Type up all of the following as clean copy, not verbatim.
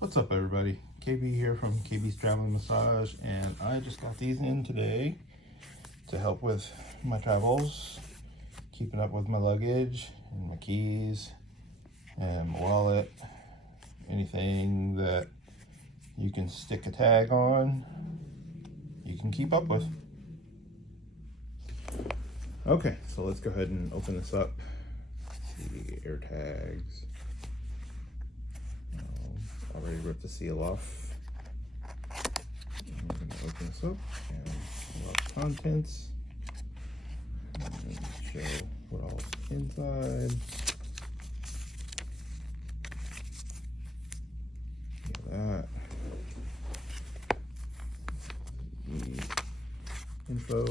What's up, everybody? KB here from KB's Traveling Massage, and I just got these in today to help with my travels, keeping up with my luggage and my keys and my wallet, anything that you can stick a tag on, you can keep up with. Okay, so let's go ahead and open this up. The AirTags. Already ripped the seal off. And we're going to open this up and pull out the contents and show what all's inside. Look at that. The info,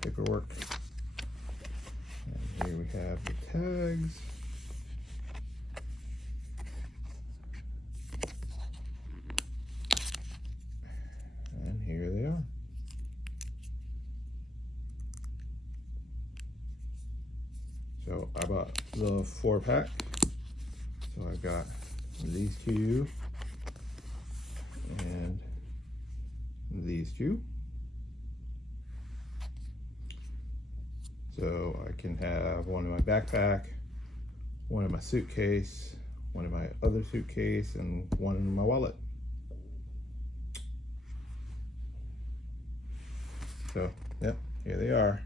paperwork, and here we have the tags. And here they are. So I bought the 4-pack. So I've got these two and these two. So I can have one in my backpack, one in my suitcase, one in my other suitcase, and one in my wallet. So, yep, here they are.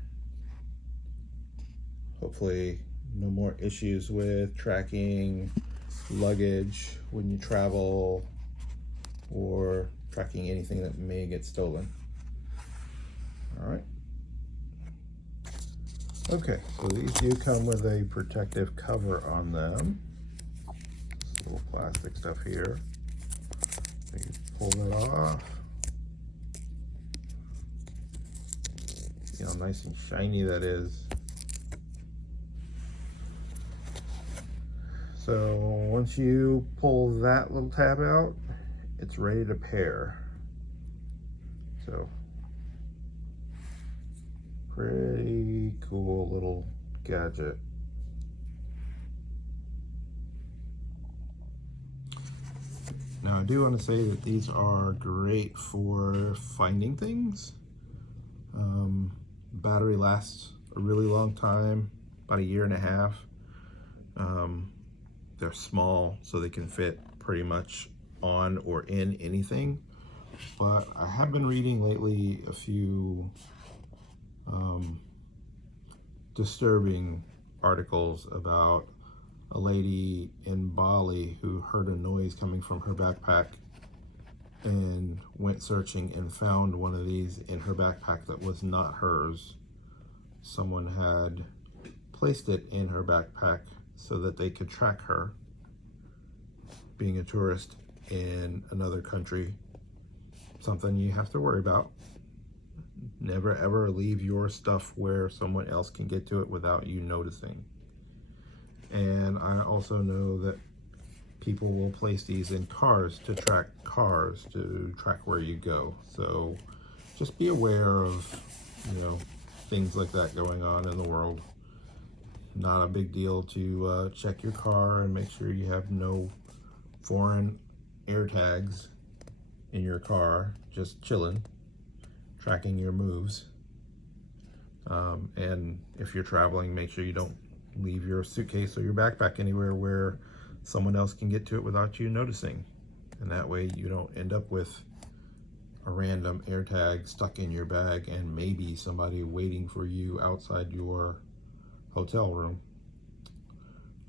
Hopefully no more issues with tracking luggage when you travel or tracking anything that may get stolen. All right. Okay, so these do come with a protective cover on them. This little plastic stuff here. So you pull that off. See how nice and shiny that is. So once you pull that little tab out, it's ready to pair. So pretty cool little gadget. Now I do want to say that these are great for finding things. Battery lasts a really long time, about 1.5 years. They're small, so they can fit pretty much on or in anything. But I have been reading lately a few disturbing articles about a lady in Bali who heard a noise coming from her backpack and went searching and found one of these in her backpack that was not hers. Someone had placed it in her backpack so that they could track her. Being a tourist in another country, something you have to worry about. Never ever leave your stuff where someone else can get to it without you noticing. And I also know that people will place these in cars to track where you go. So just be aware of, things like that going on in the world. Not a big deal to check your car and make sure you have no foreign AirTags in your car, just chilling, tracking your moves. And if you're traveling, make sure you don't leave your suitcase or your backpack anywhere where someone else can get to it without you noticing. And that way you don't end up with a random AirTag stuck in your bag and maybe somebody waiting for you outside your hotel room.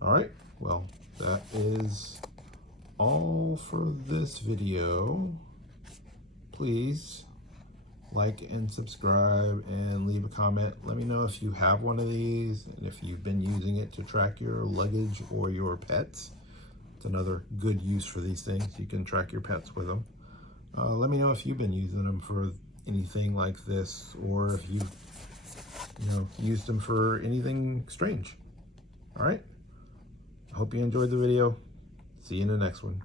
All right, well, that is all for this video. Please like and subscribe and leave a comment. Let me know if you have one of these and if you've been using it to track your luggage or your pets. It's another good use for these things. You can track your pets with them. Let me know if you've been using them for anything like this, or if you've used them for anything strange. All right, I hope you enjoyed the video. See you in the next one.